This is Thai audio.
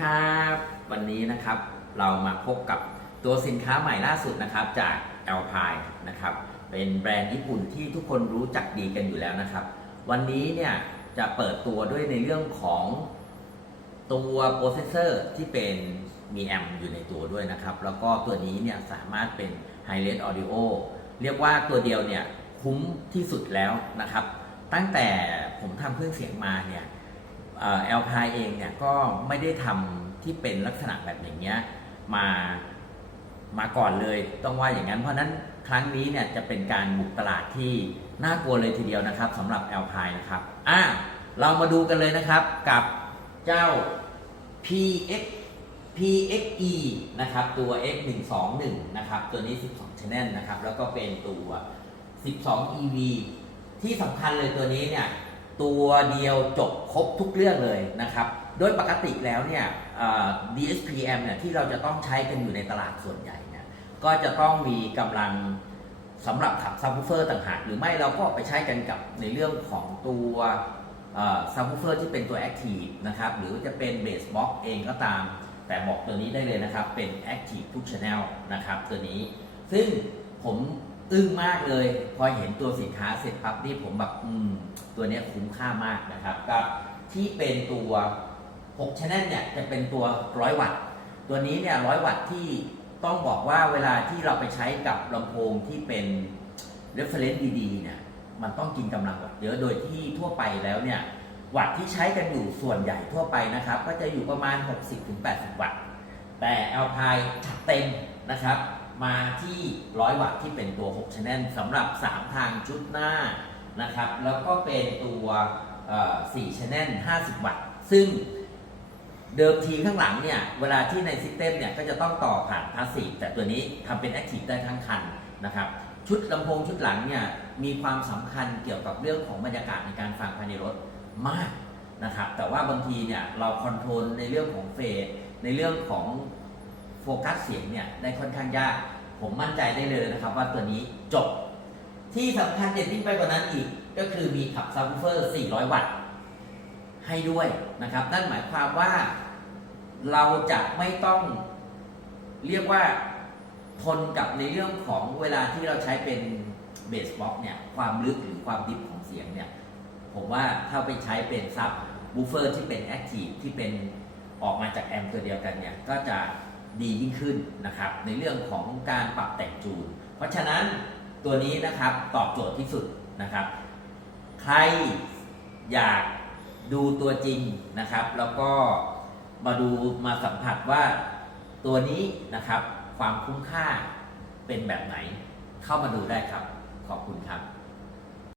ครับ วันนี้นะครับเรามาพบกับตัวสินค้าใหม่ล่าสุดนะครับจาก Alpine นะครับเป็นแบรนด์ญี่ปุ่นที่ทุกคนรู้จักดีกันอยู่แล้วนะครับ วันนี้เนี่ยจะเปิดตัวด้วยในเรื่องของตัวโปรเซสเซอร์ที่เป็นมีแอมอยู่ในตัวด้วยนะครับ แล้วก็ตัวนี้เนี่ยสามารถเป็น High-Res Audio เรียกว่าตัวเดียวเนี่ยคุ้มที่สุดแล้วนะครับ ตั้งแต่ผมทำเครื่องเสียงมาเนี่ย แอลพายเองเนี่ยก็ไม่ได้ทำที่เป็นลักษณะแบบอย่างเงี้ยมามาก่อนเลยต้องว่าอย่างนั้น เพราะนั้นครั้งนี้เนี่ยจะเป็นการบุกตลาดที่น่ากลัวเลยทีเดียวนะครับสำหรับแอลพายนะครับอะเรามาดูกันเลยนะครับกับเจ้า PX PXE นะครับตัว X121 นะครับตัวนี้ 12 channel นะครับแล้วก็เป็นตัว 12 EV ที่สำคัญเลยตัวนี้เนี่ย ตัวเดียวจบครบทุกเรื่องเลยนะครับ โดยปกติแล้วเนี่ย DSPM เนี่ยที่เราจะต้องใช้กันอยู่ในตลาดส่วนใหญ่เนี่ยก็จะต้องมีกำลังสำหรับขับซับวูเฟอร์ต่างหากหรือไม่เราก็ไปใช้กันกับในเรื่องของตัวซับวูเฟอร์ที่เป็นตัว Active นะครับหรือจะเป็นเบสบ็อกเองก็ตาม แต่บอกตัวนี้ได้เลยนะครับเป็น Active ทุก Channel นะครับตัวนี้ซึ่งผม อึ้งมากเลย พอเห็นตัวสินค้าเสร็จปั๊บนี่ผมแบบอืมตัวเนี้ยคุ้มค่ามากนะครับกับที่เป็นตัว6 channel เนี่ยจะเป็นตัว100วัตต์ตัวนี้เนี่ย100วัตต์ที่ต้องบอกว่าเวลาที่เราไปใช้กับลำโพงที่เป็น reference ดีๆเนี่ยมันต้องกินกำลังวัตต์เยอะโดยที่ทั่วไปแล้วเนี่ยวัตต์ที่ใช้กันอยู่ส่วนใหญ่ทั่วไปนะครับ ก็จะอยู่ประมาณ 60-80 วัตต์แต่ Alpine จัดเต็มนะครับ มาที่ 100 วัตต์ที่เป็นตัว 6 channel สำหรับ 3 ทางชุดหน้านะครับ แล้วก็เป็นตัวเอ่อ4 channel 50 วัตต์ ซึ่งเดิมทีข้างหลังเนี่ย เวลาที่ในซิสเต็มเนี่ย ก็จะต้องต่อผ่านพาสซีฟแต่ตัวนี้ทำเป็นแอคทีฟได้ทั้งคันนะครับ ชุดลำโพงชุดหลังเนี่ย มีความสำคัญเกี่ยวกับเรื่องของบรรยากาศในการฟังภายในรถมากนะครับ แต่ว่าบางทีเนี่ย เราคอนโทรลในเรื่องของเฟสในเรื่องของ โฟกัสเสียงเนี่ยได้ค่อนข้างยาก ผมมั่นใจได้เลยนะครับ ว่าตัวนี้จบ ที่สำคัญเด่นยิ่งไปกว่านั้นอีก ก็คือมีขับซับวูเฟอร์ 400 วัตต์ให้ด้วยนะครับ นั่นหมายความว่าเราจะไม่ต้องเรียกว่าทนกับในเรื่องของเวลาที่เราใช้เป็นเบสบ็อกเนี่ยความลึกหรือความดิฟของเสียงเนี่ยผมว่าถ้าไปใช้เป็นซับบูเฟอร์ที่เป็นแอคทีฟที่เป็นออกมาจากแอมป์ตัวเดียวกันเนี่ยก็จะ ดียิ่งขึ้นนะครับ ในเรื่องของการปรับแต่งจูน เพราะฉะนั้นตัวนี้นะครับตอบโจทย์ที่สุดนะครับ ใครอยากดูตัวจริงนะครับ แล้วก็มาดูมาสัมผัสว่าตัวนี้นะครับความคุ้มค่าเป็นแบบไหน เข้ามาดูได้ครับ ขอบคุณครับ